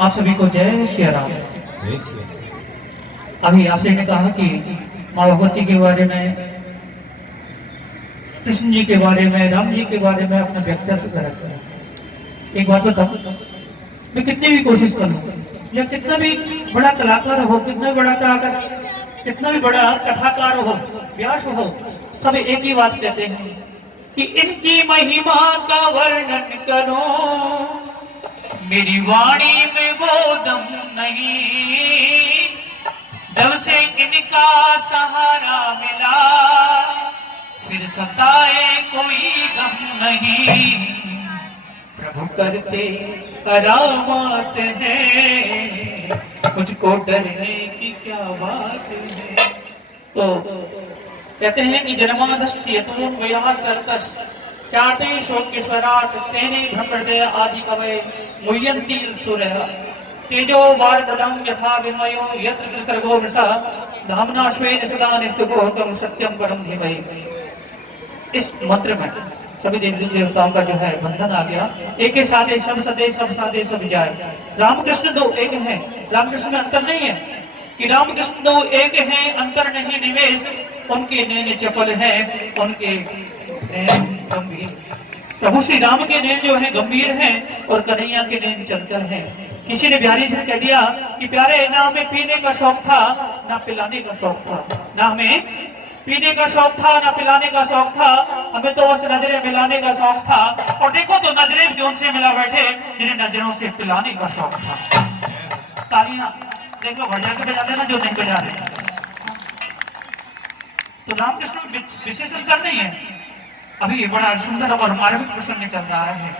आप सभी को जय श्री राम। जय श्री राम। अभी आपसे ने कहा कि माँ भगवती के बारे में, कृष्ण जी के बारे में, राम जी के बारे में अपना व्यक्तित्व कर रखा है। एक बात बताऊं, मैं कितनी भी कोशिश कर लूं या कितना भी बड़ा कलाकार हो, कितना बड़ा कलाकार, कितना भी बड़ा कथाकार हो, व्यास हो, सब एक ही बात कहते हैं कि इनकी महिमा का वर्णन करो, मेरी वाणी में वो दम नहीं, जब से इनका सहारा मिला, फिर सताए कोई गम नहीं, प्रभु करते करामात है, मुझको डरने की क्या बात है। तो कहते हैं कि जन्मादस्य तुम व्यवहार करतस चाटे शोकेश्वराट तेने भ्रमृदय आदि कवय मुयंती सूर्य तेजो वार प्रदम यथा विमयो यत्र सर्गो वृषा धामना श्वेत सदा निस्तुको तम सत्यम परम धीमहि। इस मंत्र में सभी देवी देवताओं का जो है बंधन आ गया। एक के साथ सब सदे सब साधे सब जाए। रामकृष्ण दो एक हैं, रामकृष्ण में अंतर नहीं है कि रामकृष्ण दो एक हैं, अंतर नहीं निवेश, उनके नैन चपल है, उनके नैन गंभीर। प्रभु श्री राम के नैन जो है गंभीर हैं और कन्हैया के नैन चंचल हैं। किसी ने बिहारी से कह दिया कि प्यारे, ना हमें पीने का शौक था ना पिलाने का शौक था, ना हमें पीने का शौक था ना पिलाने का शौक था, हमें तो बस नजरें मिलाने का शौक था। और देखो तो नजरें भी उनसे मिला बैठे जिन्हें नजरों से पिलाने का शौक था। तालियां देख लो, भजन के बजा देना जो नहीं बजा रहे। तो रामकृष्ण विशेष अंतर नहीं है। अभी बड़ा सुंदर और मार्मिक प्रसंग चल रहा है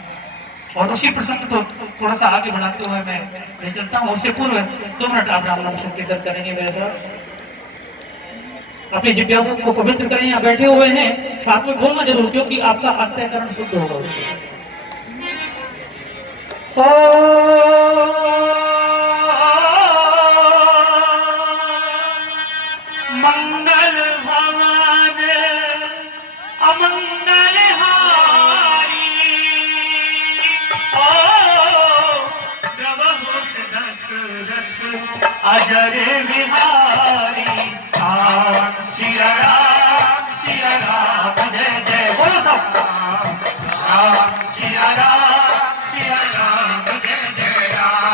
और उसी प्रसंग तो थोड़ा सा आगे बढ़ाते हुए मैं ले चलता हूँ। उससे पूर्व 2 मिनट आप राम नाम संकीर्तन करेंगे मेरे साथ। अपनी जिज्ञा को पवित्र करें। यहाँ बैठे हुए हैं, साथ में बोलना जरूर, क्योंकि आपका अंतःकरण शुद्ध होगा उससे। मंगल भवन अमंगल हारी, द्रवहुष दशरथ अजर विहारी। राम सिया राम जय जय बोलो सब। राम सिया राम जय जय राम।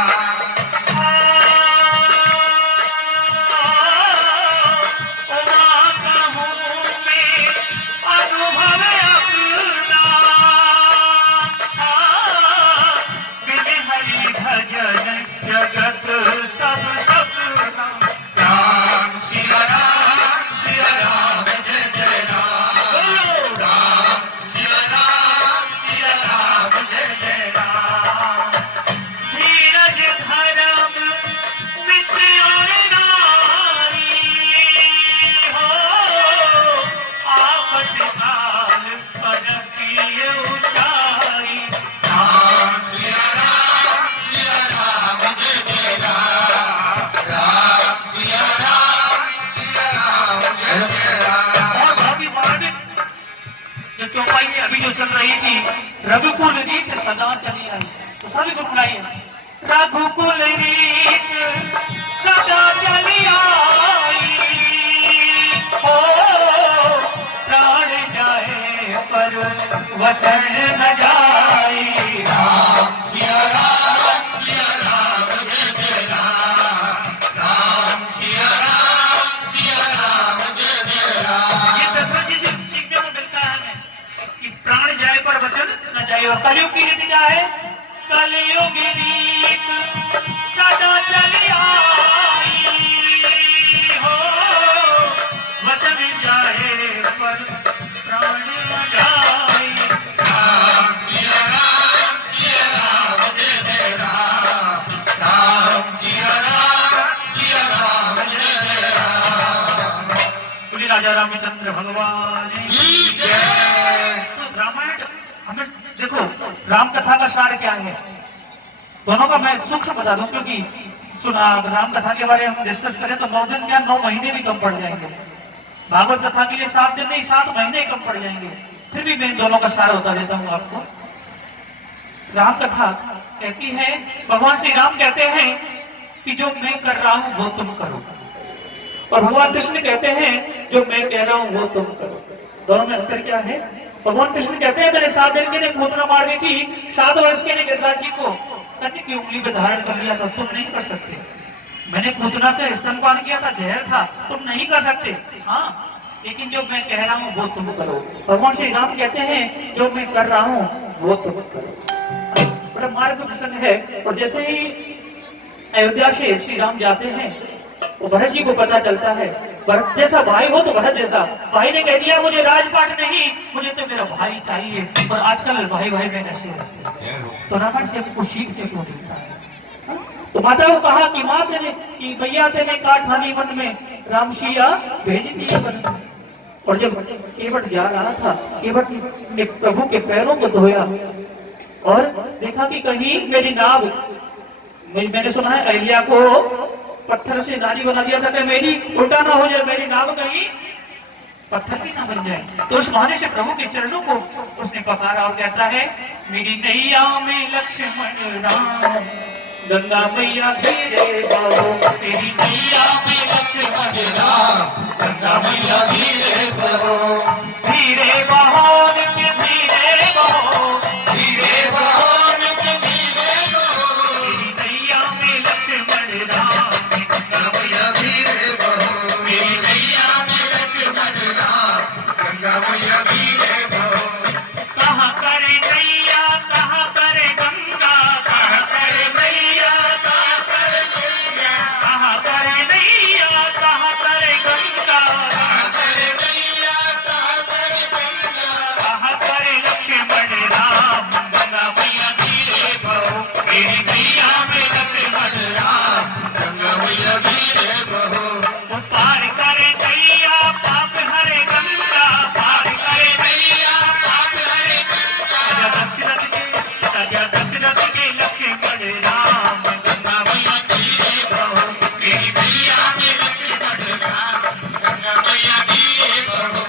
उमा कहूँ में अनुभव अपना, बिन हरि भजन जगत सब सपना। राम सिया राम जय जय राम। बोलो राम सिया राम जय जय राम। धीरज धर्म मित्र और नारी, हो आपत काल पर किए उचारी। राम सिया राम जय जय राम। राम सिया राम जय जय राम। और भाभी मार्मिक जो चौपाई है अभी जो चल रही थी, रघुकुल रीत सदा चली आई, तो सभी गुनगुनाइए। रघुकुल रीत सदा चली आई, ओ प्राण जाए पर वचन न जाई। राम सिया राम जय जय राम। राम सिया राम जय जय राम। ये दशरथ जी से सीखने को मिलता है हमें कि प्राण जाए पर वचन न जाए। और कलयुग की रीति क्या है? कलयुग रीत सदा चली आई, हो वचन जाए पर प्राण न जाए। राम सिया राम जय जय राम। राम सिया राम जय जय राम। बोलिए राजा रामचंद्र भगवान की जय। तो रामायण हमें देखो, राम कथा का सार क्या है, दोनों का मैं सूक्ष्म बता दूं, क्योंकि सुना राम कथा के बारे में हम डिस्कस करें तो 9 दिन क्या 9 महीने भी कम पड़ जाएंगे। भागवत कथा के लिए 7 दिन नहीं 7 महीने कम पड़ जाएंगे। फिर भी मैं दोनों का सार बता देता हूं आपको। राम कथा कहती है, भगवान श्री राम कहते हैं कि जो मैं कर रहा हूं वो तुम करो, और भगवान कृष्ण कहते हैं जो मैं कह रहा हूं वो तुम करो। दोनों में अंतर क्या है? भगवान कृष्ण कहते हैं मैंने 7 दिन के लिए पूतना मार दी थी, 7 वर्ष के लिए गिरिराज जी को कन्या की उंगली पे धारण कर लिया था, तुम नहीं कर सकते। मैंने पूतना का स्तनपान किया था, जहर था, तुम नहीं कर सकते। हाँ, लेकिन जो मैं कह रहा हूं वो तुम करो। भगवान श्री राम कहते हैं जो मैं कर रहा हूं वो तुम करो। बड़ा मार्ग प्रसंग है। और जैसे ही अयोध्या से श्री राम जाते हैं, वो भरत जी को पता चलता है, भरत जैसा भाई हो तो भरत जैसा। भाई ने कह दिया मुझे राजपाट नहीं, मुझे तो मेरा भाई चाहिए। और आजकल भाई भाई में ऐसे रहते हैं, तो रावण से हमको सीखने को मिलता है। तो माता को कहा कि माँ तेरे कि भैया तेने काठानी वन में राम सिया भेज दिए वन में। और जब केवट जा रहा था, केवट ने प्रभु के पैरों को धोया और देखा कि कहीं मेरी नाव, मैंने सुना है अहिल्या को पत्थर से नाली बना दिया था कि मेरी उल्टा ना हो जाए, मेरी नाव कहीं पत्थर भी ना बन जाए। तो उस बहाने से प्रभु के चरणों को उसने पकारा और कहता है मेरी नैया में लक्ष्मण राम, गंगा मैया धीरे बहो, तेरी नैया में लक्ष्मण राम, गंगा मैया धीरे बहो, धीरे बहो नित्य धीरे बहो, धीरे बहो नित्य धीरे बहो, तेरी नैया में लक्ष्मण राम, गंगा मैया धीरे बहो, मेरी नैया में लक्ष्मण राम, गंगा मैया धीरे बहो। कहाँ करे नैया कहाँ करे गंगा, कहाँ करे नैया कहाँ करे गंगा, कहाँ करे नैया कहाँ करे गंगा, कहाँ करे नैया कहाँ करे गंगा, कहाँ करे लक्ष्मण राम, गंगा मैया धीरे बहो, मेरी नैया में लक्ष्मण राम, गंगा मैया धीरे बहो। वो पार करे नैया पाप हरे गंगा, पार करे नैया पाप हरे गंगा, राजा दशरथ के लक्ष्मण राम, गंगा मैया धीरे बहो, मेरी नैया में लक्ष्मण राम, गंगा मैया धीरे बहो।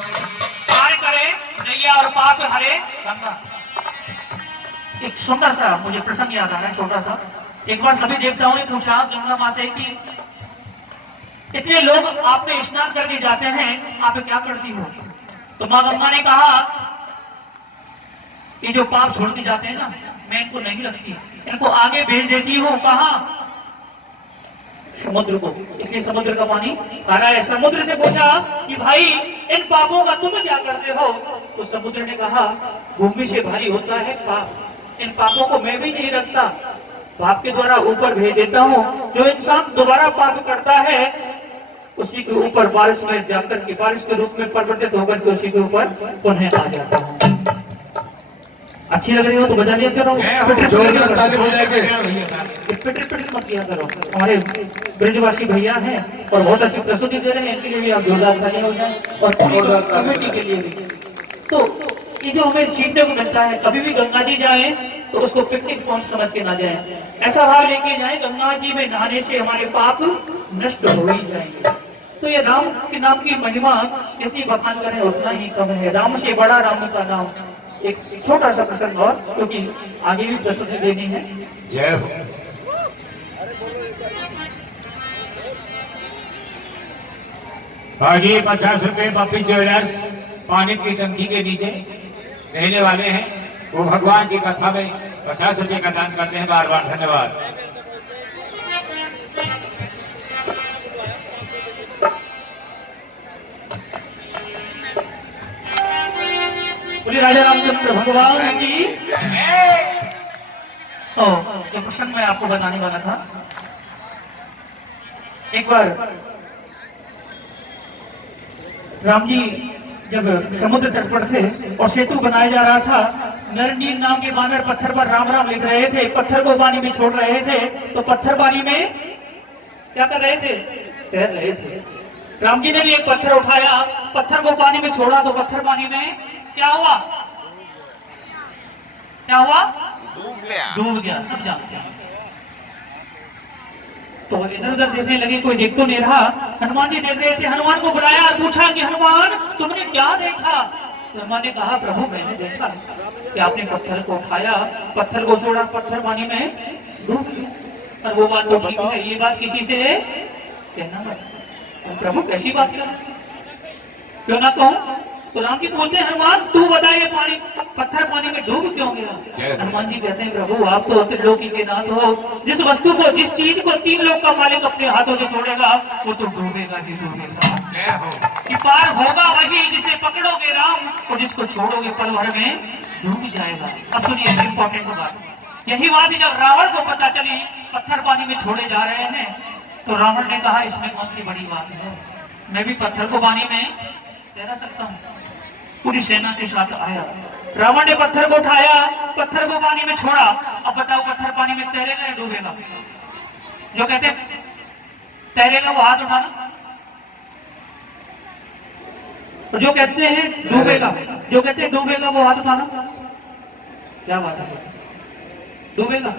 पार करे नैया और पाप हरे गंगा। एक सुंदर सा मुझे प्रसंग याद आ रहा है, छोटा सा। एक बार सभी देवताओं ने पूछा गंगा माँ से कि इतने लोग आप में स्नान करके जाते हैं, आप क्या करती हो? तो माँ गंगा ने कहा ये जो पाप छोड़ के जाते हैं ना, मैं इनको नहीं रखती, इनको आगे भेज देती हूँ। कहाँ? समुद्र को। इसलिए समुद्र का पानी खारा है। समुद्र से पूछा कि भाई इन पापों का तुम क्या करते हो? तो समुद्र ने कहा भूमि से भारी होता है पाप, इन पापों को मैं भी नहीं रखता, पाप के द्वारा ऊपर भेज देता हूँ। जो इंसान दोबारा पाप करता है उसी के ऊपर बारिश में जाकर के, बारिश के रूप में परिवर्तित होकर के उसी के ऊपर पुनः आ जाता हूँ। अच्छी लग रही हो तो बजा लिया करो, मत किया करो। हमारे ब्रजवासी भैया हैं और बहुत अच्छी प्रस्तुति दे रहे हैं, इनके लिए भी आप जोरदार ताली हो जाए, और पूरी कमेटी के लिए भी। तो ये जो हमें सीखने को मिलता है, कभी भी गंगा जी जाएं तो उसको पिकनिक पॉइंट समझ के ना जाएं, ऐसा भाव लेके जाएं गंगा जी में नहाने से हमारे पाप नष्ट हो ही जाएंगे। तो ये राम के नाम की महिमा जितनी बखान करें उतना ही कम है। राम से बड़ा राम का नाम। एक छोटा सा प्रसंग और, क्योंकि आगे भी प्रस्तुति देनी है। जय हो। आगे 50 रुपए पप्पी ज्वेलर्स पानी की टंकी के नीचे रहने वाले हैं, वो भगवान की कथा में 50 रुपए का दान करते हैं। बार बार धन्यवाद। बोलिए राजा रामचंद्र भगवान की। तो जो प्रसंग मैं आपको बताने वाला था, एक बार राम जी जब समुद्र तट पर थे और सेतु बनाया जा रहा था, नरनील नाम के बानर पत्थर पर राम राम लिख रहे थे, पत्थर को पानी में छोड़ रहे थे। तो पत्थर पानी में क्या कर रहे थे? तैर रहे थे। राम जी ने भी एक पत्थर उठाया, पत्थर को पानी में छोड़ा, तो पत्थर पानी में क्या हुआ? क्या हुआ? डूब गया। सब जानते हैं। तो इधर उधर देखने लगे, कोई देख तो नहीं रहा। हनुमान जी देख रहे थे, हनुमान को बुलाया और पूछा कि हनुमान तुमने क्या देखा? ब्रह्मा ने कहा प्रभु मैंने देखा कि आपने पत्थर को उठाया, पत्थर को छोड़ा, पत्थर पानी में डूब गया। और वो बात तो ठीक है, ये बात किसी से कहना मत। और प्रभु कैसी बात कर, क्यों ना कहूं? तो राम जी बोलते हैं हनुमान तू बता ये पानी, पत्थर पानी में डूब क्यों गया? हनुमान जी कहते हैं प्रभु आप तो त्रिलोकी के नाथ हो, जिस वस्तु को, जिस चीज को 3 लोक का मालिक अपने हाथों से छोड़ेगा वो तो डूबेगा ही डूबेगा। कि पार होगा वही जिसे पकड़ोगे राम, और जिसको छोड़ोगे पल भर में डूब जाएगा। अब सुनिए इंपॉर्टेंट बात, यही बात जब रावण को पता चली पत्थर पानी में छोड़े जा रहे हैं, तो रावण ने कहा इसमें कौन सी बड़ी बात है, मैं भी पत्थर को पानी में तैरा सकता हूँ। पूरी सेना के साथ आया, रावण ने पत्थर को उठाया, पत्थर को पानी में छोड़ा। अब बताओ पत्थर पानी में तैरेगा या डूबेगा? जो कहते तैरेगा वो हाथ उठाना, जो कहते हैं डूबेगा, जो कहते हैं डूबेगा वो हाथ उठाना। क्या बात है, डूबेगा।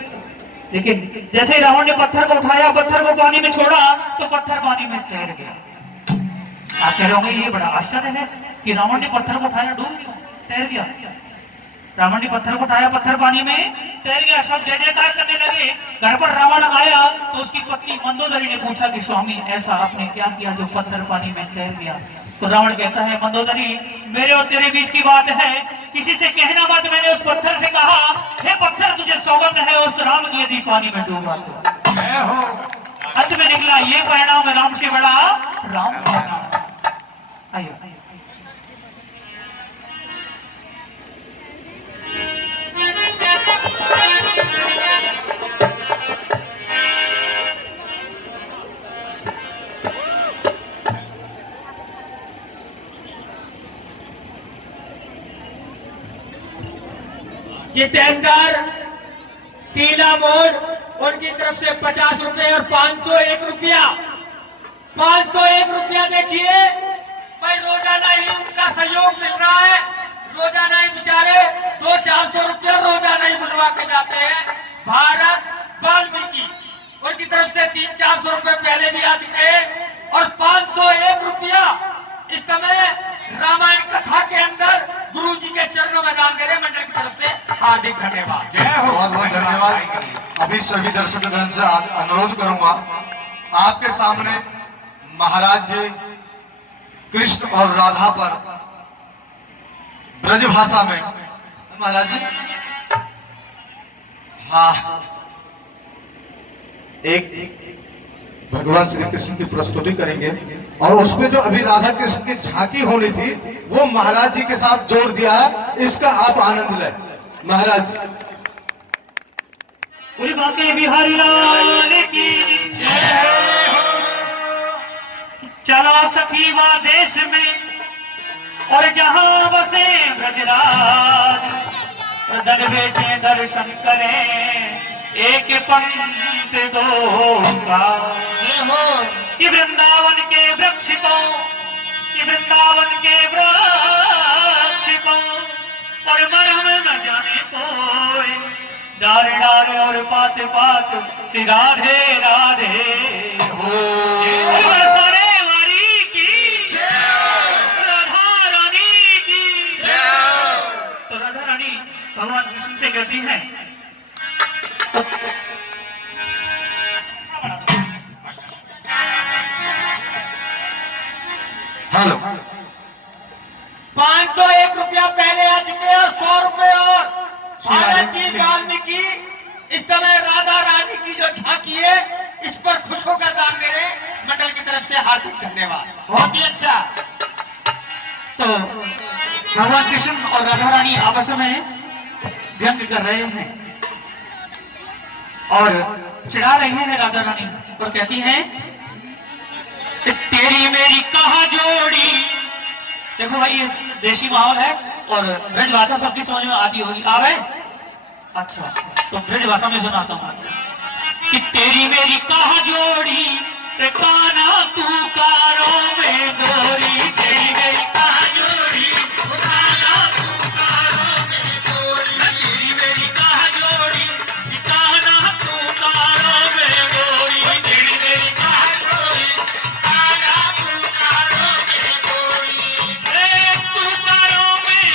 लेकिन जैसे ही रावण ने पत्थर को उठाया, पत्थर को पानी में छोड़ा, तो पत्थर पानी में तैर गया। आप कह रहे होंगे ये बड़ा आश्चर्य है कि रावण ने पत्थर को उठाया, डूब गया, तैर गया। रावण ने पत्थर को उठाया, पत्थर पानी में तैर गया। सब जय जयकार करने लगे। घर पर रावण आया तो उसकी पत्नी मंदोदरी ने पूछा कि स्वामी ऐसा आपने क्या किया जो पत्थर पानी में तैर गया? तो रावण कहता है मंदोदरी मेरे और तेरे बीच की बात है, किसी से कहना मत। मैंने उस पत्थर से कहा हे पत्थर तुझे सौगंध है उस राम की यदि पानी में डूबा तो मैं हूं। अंत में निकला ये परिणाम राम से बड़ा राम परिणाम। आइए जितेंद्र टीला मोड़ उनकी तरफ से 50 रुपए और 501 रुपया, 501 रुपया देखिए भाई, रोजाना ही उनका सहयोग मिल रहा है। रोजाना ही बेचारे 200-400 रुपया रोजाना ही बुलवा के जाते हैं। भारत वाल्मीकि उनकी तरफ से 300-400 रुपए पहले भी आ चुके हैं और 501 रुपया इस समय रामायण कथा के अंदर गुरु जी के चरणों में दान दे रहे मंडल की तरफ से हार्दिक धन्यवाद। जय हो। बहुत बहुत धन्यवाद। अभी सभी दर्शकों से अनुरोध करूंगा, आपके सामने महाराज जी कृष्ण और राधा पर ब्रज भाषा में, महाराज जी हाँ, एक भगवान श्री कृष्ण की प्रस्तुति करेंगे और उसमें जो अभी राधा कृष्ण की झांकी होनी थी वो महाराज जी के साथ जोड़ दिया है, इसका आप आनंद लें। महाराज पूरी बाकी बिहारी लाल की चला सखी वा देश में और जहां बसे ब्रजराज, दर बेचे दर्शन करें एक पंथ दो का। ये वृंदावन के वृक्ष को, ये वृंदावन के वृक्ष को और मरहम न जाने कोई, डार डार और पात पात श्री राधे राधे हो। सारे वारी की राधा रानी की। तो राधा रानी भगवान कृष्ण से कहती हैं हेलो 501 रुपया पहले आ चुके हैं और 100 रुपए और भारत जी वाल्मीकि इस समय राधा रानी की जो झांकी है इस पर खुश होकर दान दे रहे मंडल की तरफ से हार्दिक धन्यवाद। बहुत ही अच्छा। तो भगवान कृष्ण और राधा रानी आपस में व्यंग कर रहे हैं और चिढ़ा रही हैं राधा रानी और कहती हैं तेरी मेरी कहा जोड़ी। देखो भाई ये देशी माहौल है और ब्रज भाषा सबकी समझ में आती होगी। आ गए? अच्छा तो ब्रज भाषा में सुनाता हूँ कि तेरी मेरी कहा जोड़ी काना तू कारो में गोरी, तेरी मेरी कहा जोड़ी काना तू कारो में गोरी, तेरी मेरी कहा जोड़ी काना तू कारो में गोरी, तेरी मेरी कहा जोड़ी काना तू कारो में गोरी, तू कारो में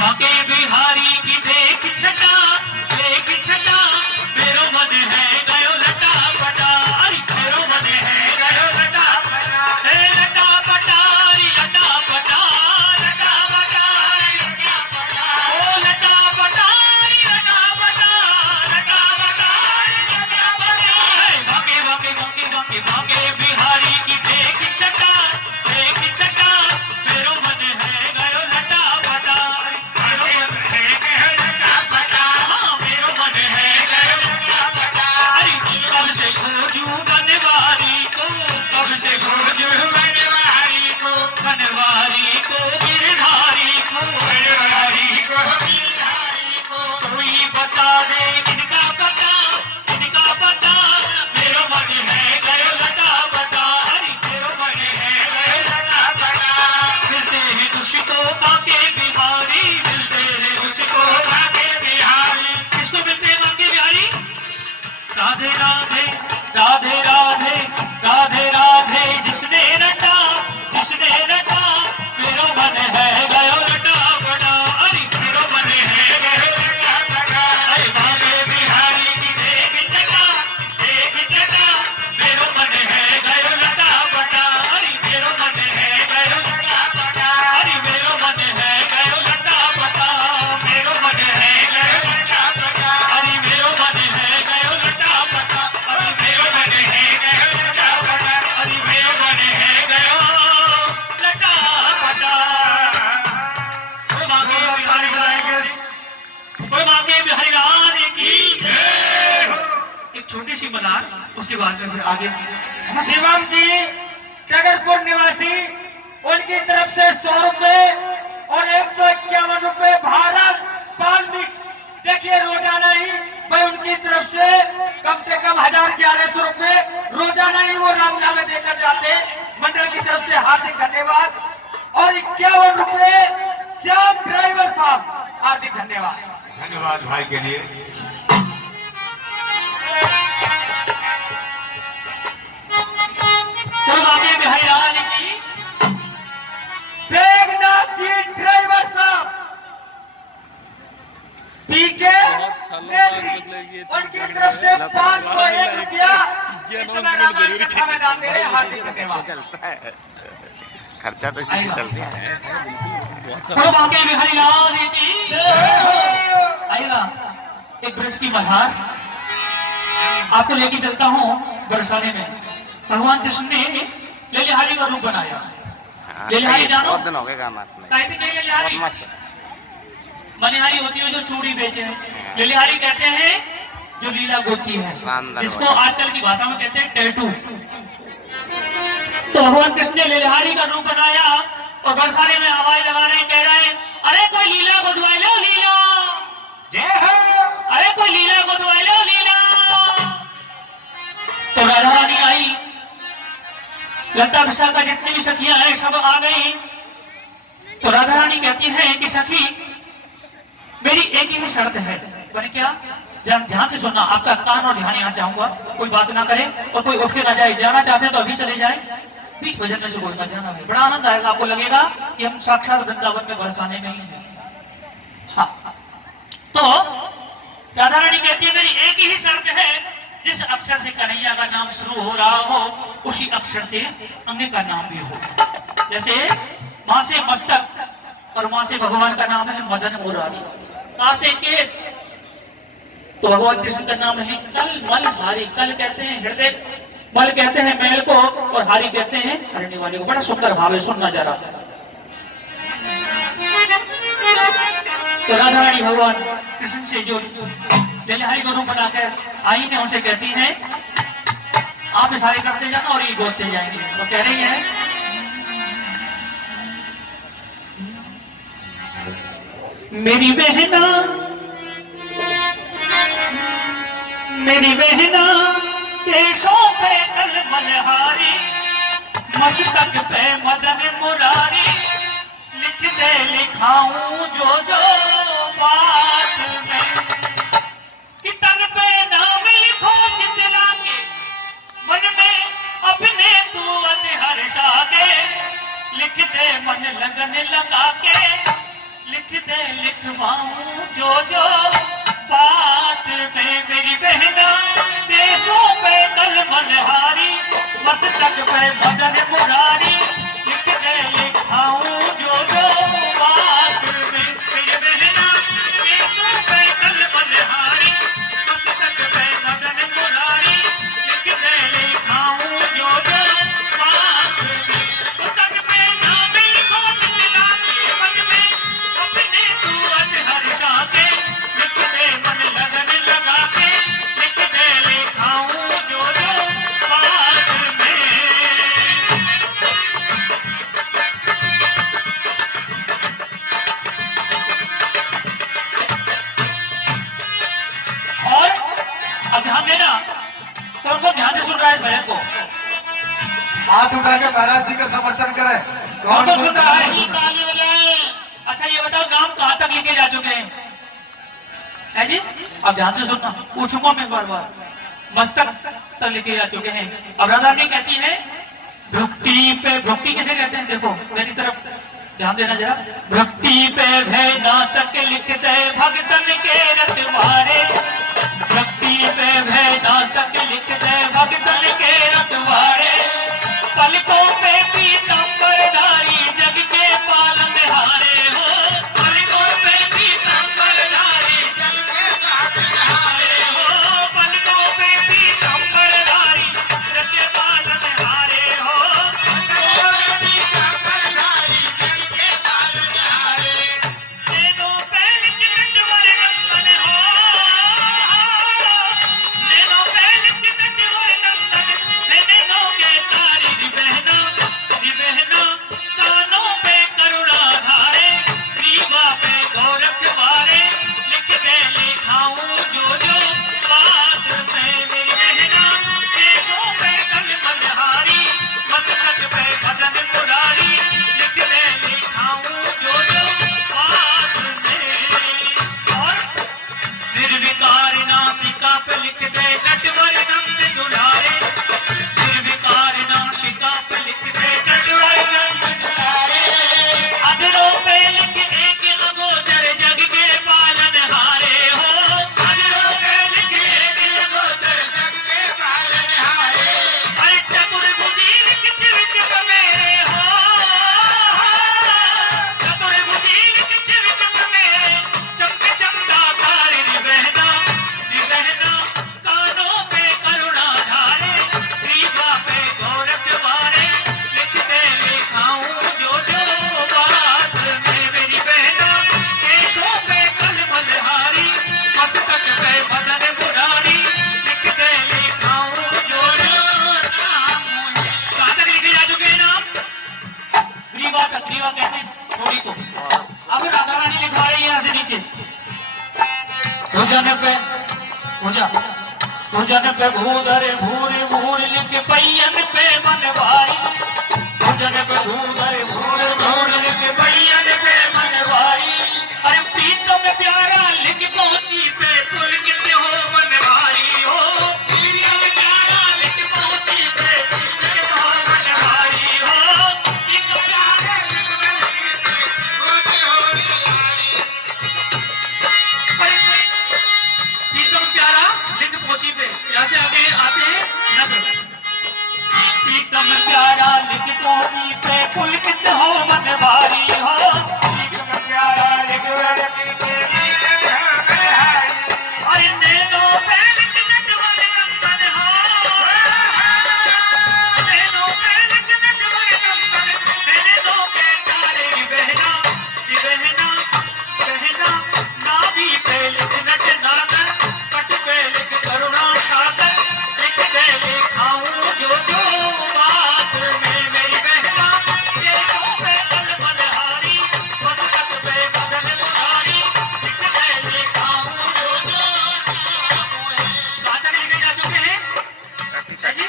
बाके बिहारी की देख छटा मेरो मन है गयो लटा पटा मेरो मन है गयो लटा पटा लटा पटारी लटा पटा लटा पटारी लटा पटा ओ लटा पटारी लटा पटा लटा पटारी लटा पटा बाके बाके बाके बाके बाके बिहारी की देख छटा मेरो मन है गयो लटा पटा मेरो मन है गयो लटा पटा मेरो मन है गयो लटा पटा कब से खोजू बनवारी को कब से खोजू बनवारी को गिरधारी को कोई बता दे इनका पता मेरो मन है गयो लटा पटा मेरो मन है गयो लटा पटा मिलते हैं तुझको बाके बिहारी मिलते हैं तुझको बाके बिहारी किसको मिलते हैं बाके बिहारी राधे राधे राधे राधे राधे राधे जिसने रटा मेरो मन है गयो लटा पटा मेरो मन है गयो लटा पटा बाके बिहारी की देख चटा मेरो मन है गयो लटा पटा मेरो मन है गयो लटा पटा मेरो मन है गयो लटा पटा मेरो मन है गयो लटा पटा मेरो मन है गयो लटा पटा मेरो मन है गयो लटा पटा मेरो मन है गयो लटा पटा ताली बजाएंगे। बाके बिहारी रानी की जय हो। एक छोटी सी मलार उसके बाद में फिर आगे शिवम जी जगरपुर निवासी उनकी तरफ से 100 रुपए और 151 रुपए भारत पालमिक देखिए रोजाना ही भाई उनकी तरफ से कम 1100 रुपए रोजाना ही वो रामला में देकर जाते मंडल की तरफ से हार्दिक धन्यवाद और 51 रुपए श्याम ड्राइवर साहब हार्दिक धन्यवाद। धन्यवाद भाई के लिए। तो बाके बिहारी रानी की मेघनाथ जी ड्राइवर साहब पीके उनकी तरफ से 501 रुपया इस समय रामायण कथा में दान दे रहे हैं हार्दिक धन्यवाद। चलता है खर्चा तो इसी से चलता है। तो बाके बिहारी रानी की आइएगा एक ब्रज की बहार आपको लेके चलता हूँ बरसाने में। भगवान कृष्ण ने लेलिहारी का रूप बनाया। लेलिहारी जानो बहुत दिन हो गए काम में कहते नहीं लेलिहारी बहुत मस्त मनिहारी होती है जो चूड़ी बेचे हैं। लेलिहारी कहते हैं जो लीला गोती है शानदार जिसको बात। आजकल की भाषा में कहते हैं टैटू। तो भगवान कृष्ण ने लेलिहारी का रूप बनाया और बरसाने में आवाज लगा रहे हैं, कह रहे हैं अरे कोई लीला गोदवा लो लीला जय हो अरे कोई लीला गोदवा लो लीला। तो राधा रानी आई लता विशाखा जितनी भी सखियां हैं सब आ गई। तो राधा रानी कहती हैं कि सखी मेरी एक ही शर्त है। बोले क्या? ध्यान से सुनना आपका कान और ध्यान यहाँ चाहूंगा कोई बात ना करे और कोई उठ के ना जाए। जाना चाहते हैं तो अभी चले जाए बीच भजन में से कोई ना जाना है। बड़ा आनंद आएगा आपको लगेगा कि हम साक्षात वृंदावन में बरसाने में ही हैं। हाँ तो राधा रानी कहती है मेरी एक ही शर्त है जिस अक्षर से कन्हैया का नाम शुरू हो रहा हो उसी अक्षर से अन्य का नाम भी हो। जैसे मां से मस्तक और मां से भगवान का नाम है मदन मुरारी। का से केस तो भगवान कृष्ण का नाम है कल मल हारी। कल कहते हैं हृदय, मल कहते हैं मैल को और हारी कहते हैं हरने वाले को। बड़ा सुंदर भाव है, सुनना जरा। तो राधा रानी भगवान कृष्ण से जो लेलिहारी को रूप बनाकर आई है उनसे कहती हैं आप इशारे करते जाना और ये बोलते जाएंगे। तो कह रही है मेरी बहना केशों पे कल मलहारी मस्तक पे मदन मुरारी लिख दे लिखाऊं जो जो बात में कि तन पे नाम लिखो चितला के मन में अपने तू हर्षा के लिख दे मन लगन लगा के लिख दे लिखवाऊं जो बात में मेरी बहना, देशों पे कल मनहारी, मस्तक पे मदन मुरारी, लिख दे लिखाऊं जो बात में मेरी बहना, देशों पे कल मनहारी, मस्तक पे मदन मुरारी, लिख दे लिखाऊं जो बात में, तन पे नाम लिखो चिल्ला के मन में, अपने तू हर जाके, लिख दे मन लगन लगा के, लिख दे लिखाऊं जो बात में। और अब ध्यान देना, कौन कौन ध्यान से सुन रहा है इस भजन को? हाथ उठा के महाराज जी का समर्थन करें। कौन कौन सुन रहा है? ताली बजाएं। अच्छा ये बताओ नाम कहाँ तक लिखे जा चुके हैं? है जी? अब ध्यान से सुनना, पूछूंगा मैं बार बार। मस्तक तक लिखे जा चुके हैं। अब राधा रानी कहती है भक्ति पे, भक्ति किसे कहते हैं? देखो मेरी तरफ ध्यान देना जरा। भक्ति पे भय ना सके लिख दे भगतन के रतवारे, भक्ति पे भय ना सके लिख दे भगतन के रतवारे, पलकों पे पीतांबरधारी जग के पालनहारे हो, पलकों पे पीतांबरधारी जग के पालनहारे हो, पलकों पे पीतांबरधारी जग के पालनहारे हो, पलकों पे पीतांबरधारी जग के पालनहारे, नैनों पे लिख नटवर नंदन हो, नैनों पे लिख नटवर नंदन, नैनों के तारी री बहना, कानों पे करुणा धारे, रीवा पे गोरख वारे, लिख दे लिखाऊं जो बात में मेरी बहना, देशों पे कल मनहारी, मस्तक पे मदन मुरारी, लिख दे लिखाऊं जो बात में। और निर्विकार नासिका पे लिख दे नटवर नंद दुलारे, निर्विकार नासिका पे लिख दे नटवर नंद दुलारे, अधरों पे लिख एक अगोचर जग के पालनहारे हो, अधरों पे लिख एक अगोचर जग के पालनहारे, अरे चतुर्भुजी लिख चिवित मेरे हो, चतुर्भुजी लिख चिवित मेरे, चमके चमका तारे री बहना, कानों पे करुणा धारे, रीवा पे गोरख वारे, लिख दे लिखाऊं जो बात में मेरी बहना, केशों पे कल मलहारी, मस्तक पे मदन मुरारी, लिख दे लिखाऊं जो नाम। कहाँ तक लिखे जा चुके हैं नाम? रीवा तक, रीवा कहते हैं थोड़ी को। अब राधा रानी लिखवा रही है यहाँ से नीचे, भोजन पे भोजन पे भूधर भूर भूर लिख पैयन पे मनवारी, भोजन पे भूधर भूर भूर लिख पैयन पे मनवारी, अरे प्रीतम प्यारा लिख पहुंची पे पुलकित हो मनवारी हो, प्रीतम प्यारा लिख पहुंची पे पुलकित हो मनवारी हो, एक प्यारा लिख पहुंची पे पुलकित हो मनवारी, प्रीतम प्यारा लिख पहुंची पे, यहाँ से आगे आते हैं नगर, प्रीतम प्यारा लिख पहुंची पे पुलकित हो मनवारी हो, प्रीतम प्यारा लिख अरे नैनों पे लिख नटवर नंदन हो, नैनों पे लिख नटवर नंदन, नैनों के तारे री बहना, नाभि पे लिख नट नागर, पट पे लिख करुणा सागर, लिख दे लिखाऊं जो बात में मेरी बहना, देशों पे कल मनहारी, मस्तक पे मदन मुरारी, लिख दे लिखाऊं जो कहाँ तक लिखे जा चुके हैं? है जी?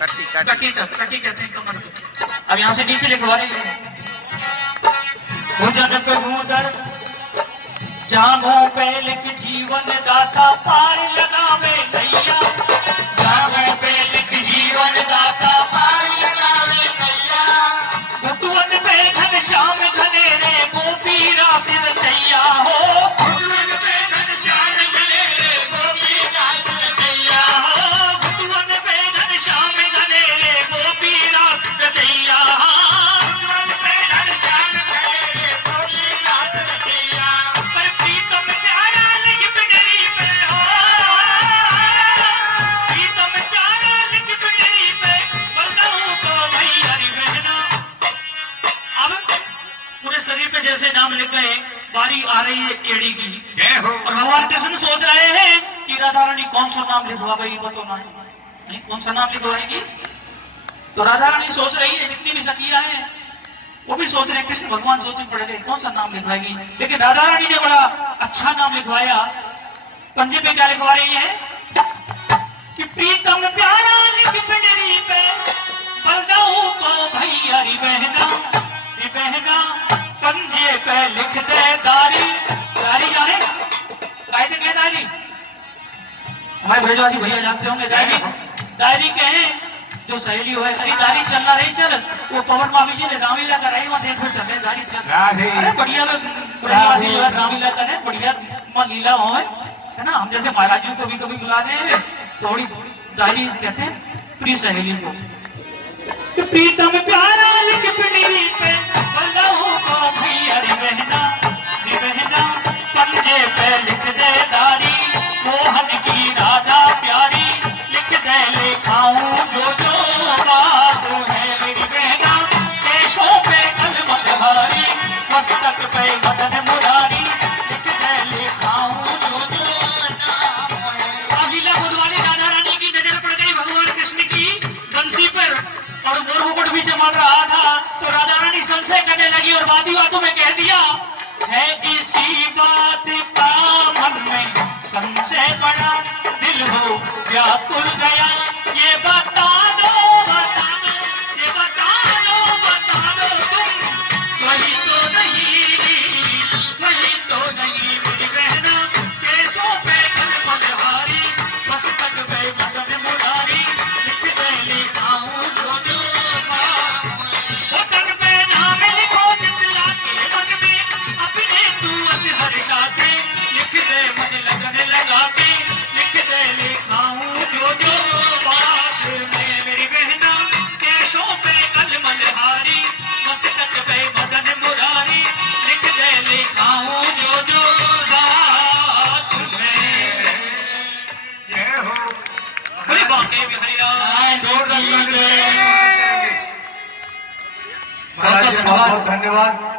कटी तक, कटी कहते हैं कमर को। अब यहाँ से नीचे लिखवा रहे हैं भोजन पे भूधर, जांघों पे लिख जीवन दाता, पार लगावे नैया, जांघों पे लिख जीवन दाता, पार लगावे नैया, घुटुअन पे घनश्याम घनेरे गोपी दास रचैया हो घुटुअन पे घनश्याम घने रे गोपी दास रचैया हो घुटुअन पे घनश्याम घने रे गोपी दास रचैया घुटुअन पे घनश्याम घने रे गोपी दास रचैया पर प्रीतम प्यारा लिख पिंडरी पे हो प्रीतम प्यारा लिख पिंडरी पे बलदाऊ को भैया री बहना। अब पूरे शरीर पे जैसे नाम लिख गए, बारी आ रही है एड़ी की। जय हो। और भगवान कृष्ण सोच रहे हैं कि राधा रानी कौन सा नाम लिखवा भाई बतो ना नहीं कौन सा नाम लिखवाएगी। तो राधा रानी सोच रही है, जितनी भी सखिया है वो भी सोच रहे हैं, कृष्ण भगवान सोचने पड़ गए कौन सा नाम लिखवाएगी। लेकिन राधा रानी ने बड़ा अच्छा नाम लिखवाया। पंजे पे क्या लिखवा रही है कि प्रीतम प्यारा लिख पिंडरी पे बलदाऊ को भैया री बहना पंजे पे लिख दे दारी जाने कायदे कहे दारी हमारे ब्रजवासी भैया जानते होंगे दारी कहे जो सहेली हो है। अरे दारी चलना रही चल वो पवन मामी जी ने रामलीला कराई वहां देखो चले दारी चल। अरे बढ़िया ब्रजवासी जो है रामलीला करे बढ़िया लीला हो है ना। हम जैसे महाराज जी को भी कभी बुलाते हैं थोड़ी दारी कहते हैं प्रिय सहेली को कि प्रीतम प्यारा लिख पिंडरी पे बलदाऊ को भैया री बहना पंजे पे लिख दे दारी मोहन की राधा प्यारी लिख दे लिखाऊं जो बात है मेरी बहना केशों पे कलमत हारी मस्तक पे मदन मुरारी लिख दे लिखाऊं जो नाम है। अगला बुधवारी राधा रानी की नजर पड़ गई भगवान कृष्ण की बंसी पर और मोर मुकुट भी चमक रहा था। तो राधा रानी संशय करने लगी और बातों में कह दिया है इसी बात का मन में संशय बड़ा दिल हो व्याकुल गया ये बता दो ये बता दो तुम वही तो नहीं मेरी बहना केसों पे कलमहारी मस्तक पे मदन मुरारी लिख दे लिखाऊं जो होठन पे नाम लिखो चितला के मन में अपने तू हर्षा के लिख दे मन लगन लगा के लिख दे लिखाऊं जो बात में मेरी बहना केशों पे कलमहारी मस्तक पे मदन मुरारी लिख दे लिखाऊं जो बात में। जय हो। हरि बांके बिहारिया महाराज जी बहुत बहुत धन्यवाद।